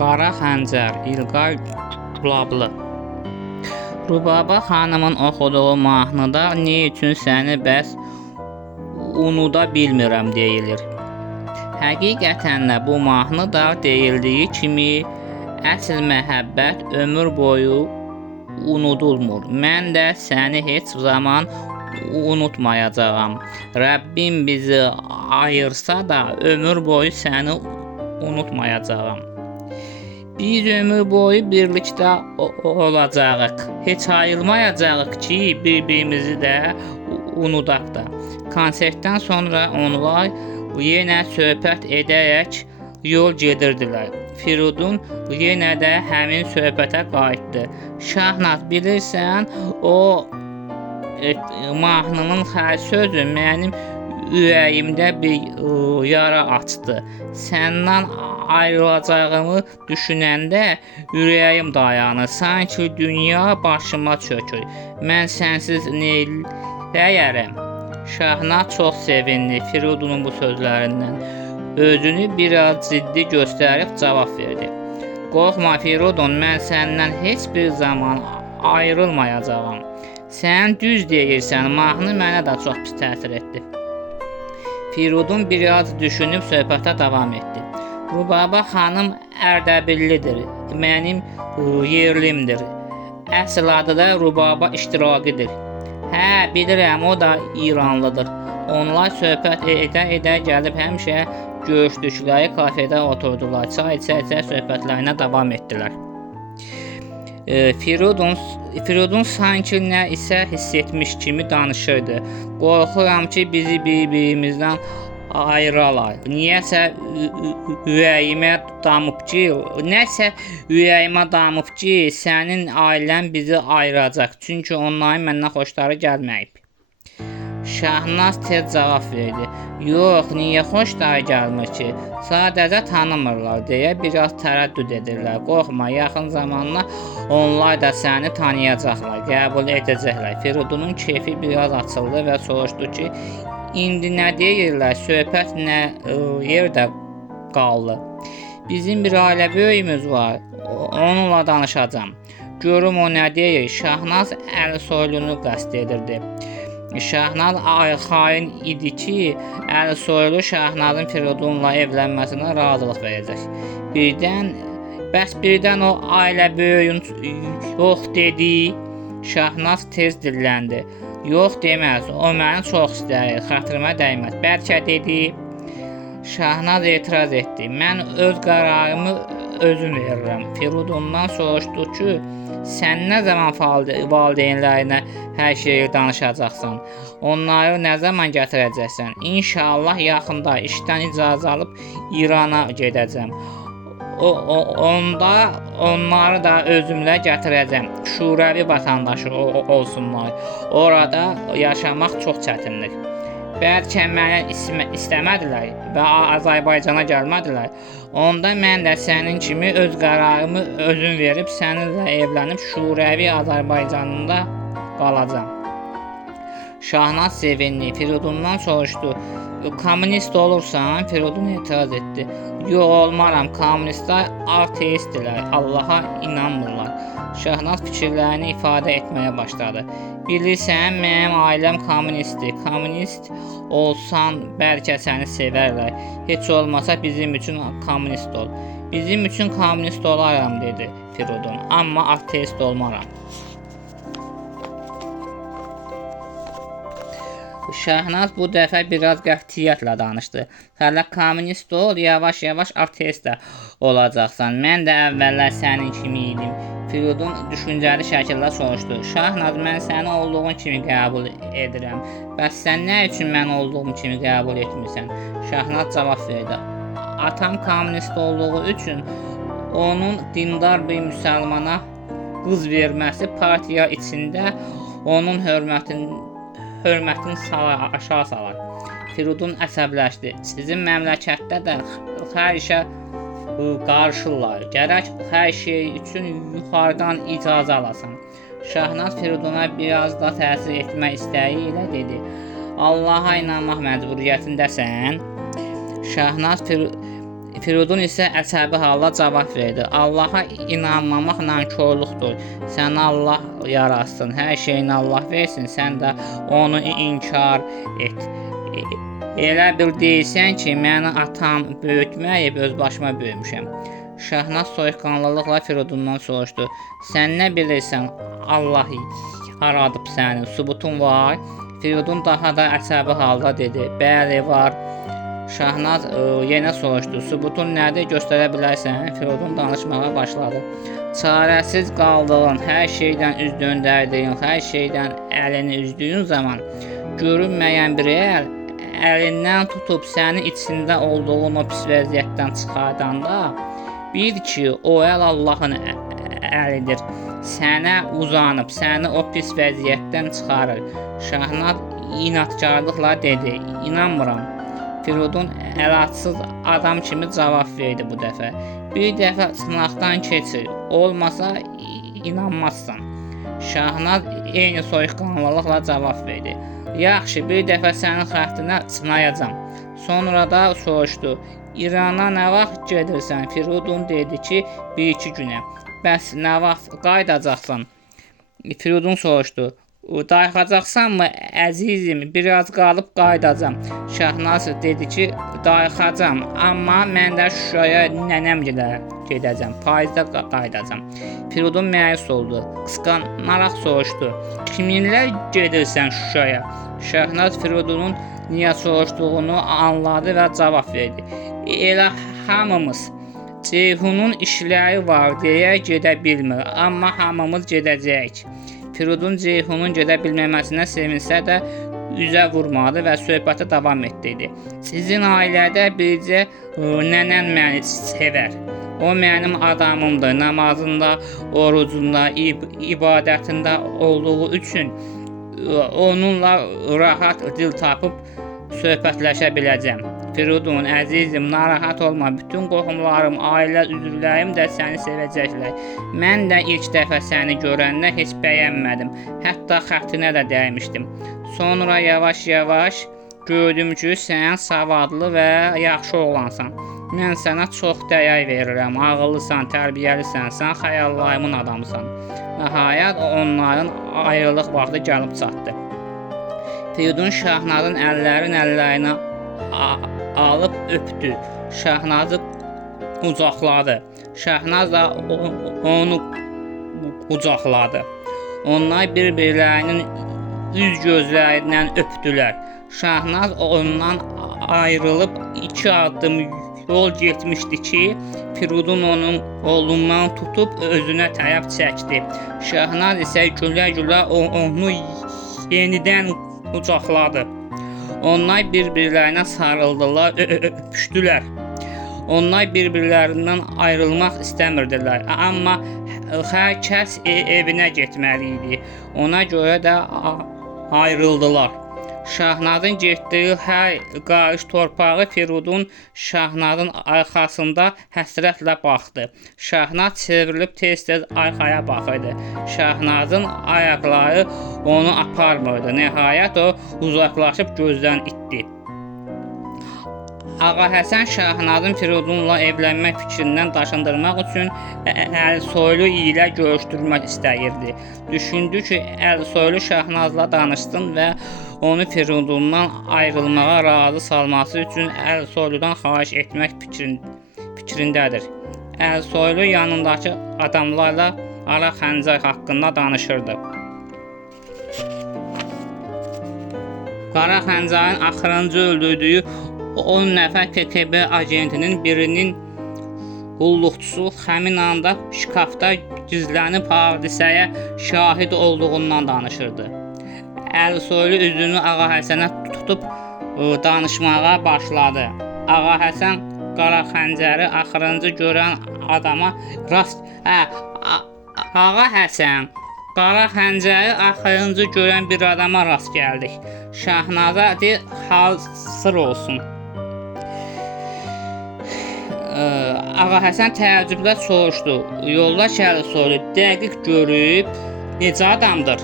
Qara Xəncər, İlqar Qulablı. Rübabə xanımın oxuduğu mahnıda "Nə üçün səni bəs unuda bilmirəm" deyilir. Həqiqətən də bu mahnıda deyildiyi kimi əsl məhəbbət ömür boyu unudulmur. Mən də səni heç zaman unutmayacağam. Rəbbim bizi ayırsa da ömür boyu səni unutmayacağam. Biz ömür boyu birlikdə olacağıq. Heç ayrılmayacağıq ki, bir-birimizi də unudaq da. Konsertdən sonra onlar yenə söhbət edərək yol gedirdilər. Firidun yenə də həmin söhbətə qayıtdı. Şahnaz, bilirsən, o mahnının hər sözü mənim ürəyimdə bir yara açdı. Səndən ayrılacağımı düşünəndə ürəyim dayanır. Sanki dünya başıma çökür. Mən sənsiz neyləyərəm? Şahnaz çox sevindi Firidunun bu sözlərindən. Özünü biraz ciddi göstərib cavab verdi. Qorxma Firidun, mən səndən heç bir zaman ayrılmayacağam. Sən düz deyirsən, mahnı mənə də çox pis təsir etdi. Firidun biraz düşünüb söhbətə davam etdi. Rübabə xanım Ərdəbillidir, mənim yerlimdir. Əsl adı da Rübabə İştiraqidir. Hə, bilirəm, o da İranlıdır. Onlar söhbət edə gəlib həmişə görüşdükləri kafedə oturdular. Çay içə-içə söhbətlərinə davam etdilər. Firidun sanki nə isə hiss etmiş kimi danışırdı. Qorxuram ki, bizi bir-birimizdən ayıralar. Nəsə ürəyimə damıb ki, sənin ailən bizi ayıracaq. Çünki onların məndən xoşları gəlməyib. Şahnaz tez cavab verdi. Yox, niyə xoşları gəlmir ki? Sadəcə tanımırlar deyə biraz tərəddüd edirlər. Qorxma, yaxın zamanda onlar da səni tanıyacaqlar, qəbul edəcəklər. Firidunun keyfi biraz açıldı və soruşdu ki, indi nə deyirlər? Söhbət nə yerdə qaldı? Bizim bir ailə böyüyümüz var, onunla danışacağam. Görüm o nə deyir? Şahnaz Əlisoylunu qəsd edirdi. Şahnaz xain idi ki, Əlisoylu Şahnazın Firidunla evlənməsinə razılıq verəcək. Birdən o ailə böyüyün yox dedi. Şahnaz tez dilləndi. Yox deməz, o məni çox istəyir, xətrimə dəyməz. Bəlkə dedi. Şahnaz etiraz etdi. Mən öz qərarımı özüm verirəm. Firidundan soruşdu ki, sən nə zaman valideynlərinə hər şeyi danışacaqsan? Onları nə zaman gətirəcəksən? İnşallah yaxında işdən icazə alıb İrana gedəcəm. Onda onları da özümlə gətirəcəm. Şurəvi vətəndaşı olsunlar. Orada yaşamaq çox çətindir. Bəlkə məni istəmədilər və Azərbaycana gəlmədilər. Onda mən də sənin kimi öz qərarımı özüm verib səninlə evlənib Şurəvi Azərbaycanında qalacam. Şahnaz sevindi. Firidundan soruşdu. Kommunist olursan? Firidun etiraz etdi. Yox, olmaram. Kommunistlər ateistdirlər. Allaha inanmırlar. Şahnaz fikirlərini ifadə etməyə başladı. Bilirsən, mənim ailəm kommunistdir. Kommunist olsan bəlkə səni sevərlər. Heç olmasa bizim üçün kommunist ol. Bizim üçün kommunist olaram, dedi Firidun. Amma ateist olmaram. Şahnaz bu dəfə biraz qətiyyətlə danışdı. Hələ kommunist ol, yavaş-yavaş ateist də olacaqsan. Mən də əvvəllər sənin kimi idim. Firidun düşüncəli şəkildə soruşdu. Şahnaz, mən səni olduğun kimi qəbul edirəm. Bəs sən nə üçün mən olduğum kimi qəbul etmirsən? Şahnaz cavab verdi. Atam kommunist olduğu üçün onun dindar bir müsəlmana qız verməsi partiya içində onun hörmətini aşağı salar. Firidun əsəbləşdi. Sizin məmləkətdə də hər işə qarşılar. Gərək hər şey üçün yuxarıdan icazə alasan. Şahnaz Firiduna biraz da təsir etmək istəyi ilə dedi. Allaha inanmaq məcburiyyətindəsən. Şahnaz Firidun isə əsəbi halda cavab verdi. Allaha inanmamaq nankorluqdur. Səni Allah yaratsın, hər şeyini Allah versin, sən də onu inkar et. Elə bil deyirsən ki, məni atam böyütməyib, öz başıma böyümüşəm. Şahnaz soyuqqanlılıqla Firidundan soruşdu. Sən nə bilirsən, Allah yaradıb səni, sübutun var? Firidun daha da əsəbi halda dedi. Bəli, var. Şahnaz yenə soruşdu. Sübutun nədir, göstərə bilərsən? Firidun danışmağa başladı. Çarəsiz qaldığın, hər şeydən üz döndərdiyin, hər şeydən əlini üzdüyün zaman görünməyən bir əlindən tutub sənin içində olduğun o pis vəziyyətdən çıxardanda bil ki, o əl Allahın əlidir. Sənə uzanıb, səni o pis vəziyyətdən çıxarır. Şahnaz inadkarlıqla dedi. İnanmıram. Firidun əlacsız adam kimi cavab verdi bu dəfə. Bir dəfə sınaqdan keçir, olmasa inanmazsan. Şahnaz eyni soyuqqanlılıqla cavab verdi. Yaxşı, bir dəfə sənin xətrinə sınayacam. Sonra da soruşdu. İrana nə vaxt gedirsən? Firidun dedi ki, 1-2 günə. Bəs nə vaxt qayıdacaqsan? Firidun soruşdu. Dayıxacaqsanmı əzizim? Biraz qalıb qayıdacam. Şahnaz dedi ki, dayıxacam, amma mən də Şuşaya nənəmgilə gedəcəm. Payızda qayıdacam. Firidun məyus oldu. Qısqanaraq soruşdu. Kiminlə gedirsən Şuşaya? Şahnaz Firidunun niyə soruşduğunu anladı və cavab verdi. Elə hamımız. Ceyhunun işləri var deyə gedə bilmir, amma hamımız gedəcəyik. Firidun Ceyhunun gedə bilməməsinə sevinsə də üzə vurmadı və söhbəti davam etdirdi. Sizin ailədə bircə nənəm məni sevər. O mənim adamımdır. Namazında, orucunda, ibadətində olduğu üçün onunla rahat dil tapıb söhbətləşə biləcəm. Firidun, əzizim, narahat olma. Bütün qohumlarım, ailə üzvlərim də səni sevəcəklər. Mən də ilk dəfə səni görəndə heç bəyənmədim. Hətta xətrinə də dəymişdim. Sonra yavaş-yavaş gördüm ki, sən savadlı və yaxşı oğlansan. Mən sənə çox dəyər verirəm. Ağıllısan, tərbiyəlisən, sən xəyallarımın adamısan. Nəhayət onların ayrılıq vaxtı gəlib çatdı. Firidun Şahnazın əllərinə alıb öpdü. Şahnazı qucaqladı. Şahnaz da onu qucaqladı. Onlar bir-birlərinin üz gözlərindən öpdülər. Şahnaz ondan ayrılıb 2 addım yol getmişdi ki, Firidun onun qolundan tutub özünə tərəf çəkdi. Şahnaz isə gülə-gülə onu yenidən qucaqladı. Onlar bir-birlərinə sarıldılar, öpüşdülər. Onlar bir-birlərindən ayrılmaq istəmirdilər, amma hər kəs evinə getməli idi. Ona görə də ayrıldılar. Şahnazın getdiyi hər qarış torpağı Firidun Şahnazın arxasında həsrətlə baxdı. Şahnaz çevrilib tez-tez arxaya baxırdı. Şahnazın ayaqları onu aparmırdı. Nəhayət o uzaqlaşıb gözdən itdi. Ağa Həsən Şahnazın Firidunla evlənmək fikrindən daşındırmaq üçün Əlsoylu ilə görüşdürmək istəyirdi. Düşündü ki, Əlsoylu Şahnazla danışsın və onu Firidundan ayrılmağa razı salması üçün Əlsoyludan xahiş etmək fikrindədir. Əlsoylu yanındakı adamlarla Qara Xəncər haqqında danışırdı. Qara Xəncərin axırıncı öldürdüyü 10 nəfər KGB agentinin birinin qulluqçusu həmin anda şkafda gizlənib hadisəyə şahid olduğundan danışırdı. Əlsoylu üzünü Ağa Həsənə tutub danışmağa başladı. Ağa Həsən Qara Xəncəri axırıncı görən adama rast... Ağa Həsən, Qara Xəncəri axırıncı görən bir adama rast gəldik. Şahnaza de, hazır olsun. Ağa Həsən təəccüblə soruşdu. Yoldaş Əlsoylu dəqiq görüb necə adamdır?